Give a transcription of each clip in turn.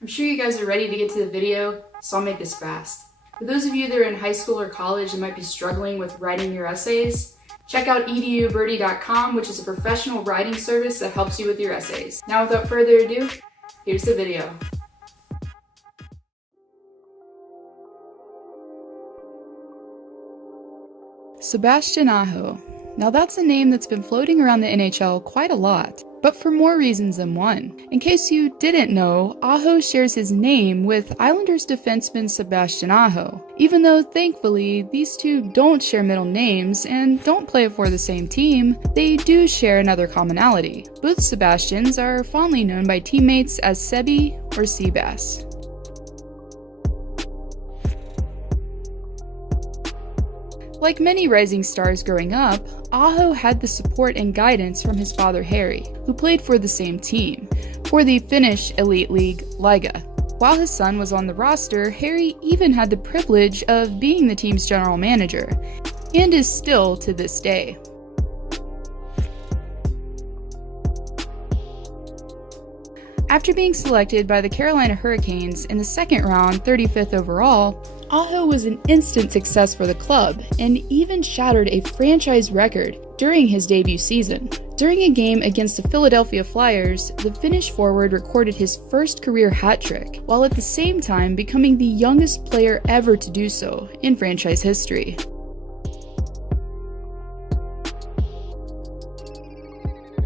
I'm sure you guys are ready to get to the video, so I'll make this fast. For those of you that are in high school or college and might be struggling with writing your essays, check out edubirdie.com, which is a professional writing service that helps you with your essays. Now without further ado, here's the video. Sebastian Aho. Now that's a name that's been floating around the NHL quite a lot, but for more reasons than one. In case you didn't know, Aho shares his name with Islanders defenseman Sebastian Aho, even though thankfully these two don't share middle names and don't play for the same team, they do share another commonality. Both Sebastians are fondly known by teammates as Sebi or Seabass. Like many rising stars growing up, Aho had the support and guidance from his father Harry, who played for the same team, for the Finnish elite league Liiga. While his son was on the roster, Harry even had the privilege of being the team's general manager, and is still to this day. After being selected by the Carolina Hurricanes in the second round, 35th overall, Aho was an instant success for the club and even shattered a franchise record during his debut season. During a game against the Philadelphia Flyers, the Finnish forward recorded his first career hat trick, while at the same time becoming the youngest player ever to do so in franchise history.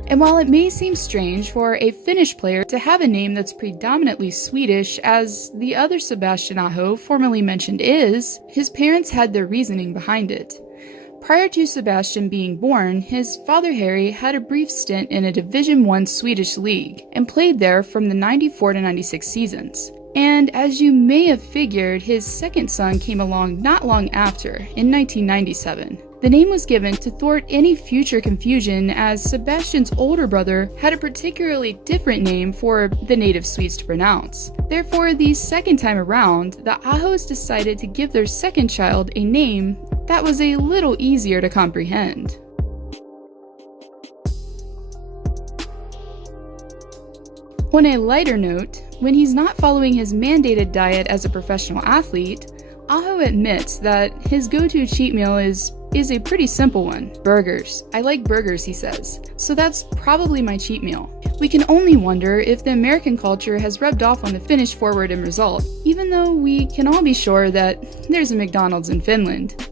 And while it may seem strange for a Finnish player to have a name that's predominantly Swedish, as the other Sebastian Aho formerly mentioned is, his parents had their reasoning behind it. Prior to Sebastian being born, his father Harry had a brief stint in a Division I Swedish league, and played there from the 94 to 96 seasons. And as you may have figured, his second son came along not long after, in 1997. The name was given to thwart any future confusion, as Sebastian's older brother had a particularly different name for the native Swedes to pronounce. Therefore, the second time around, the Ahos decided to give their second child a name that was a little easier to comprehend. On a lighter note, when he's not following his mandated diet as a professional athlete, Aho admits that his go-to cheat meal is a pretty simple one. Burgers. I like burgers, he says. So that's probably my cheat meal. We can only wonder if the American culture has rubbed off on the Finnish forward and result, even though we can all be sure that there's a McDonald's in Finland.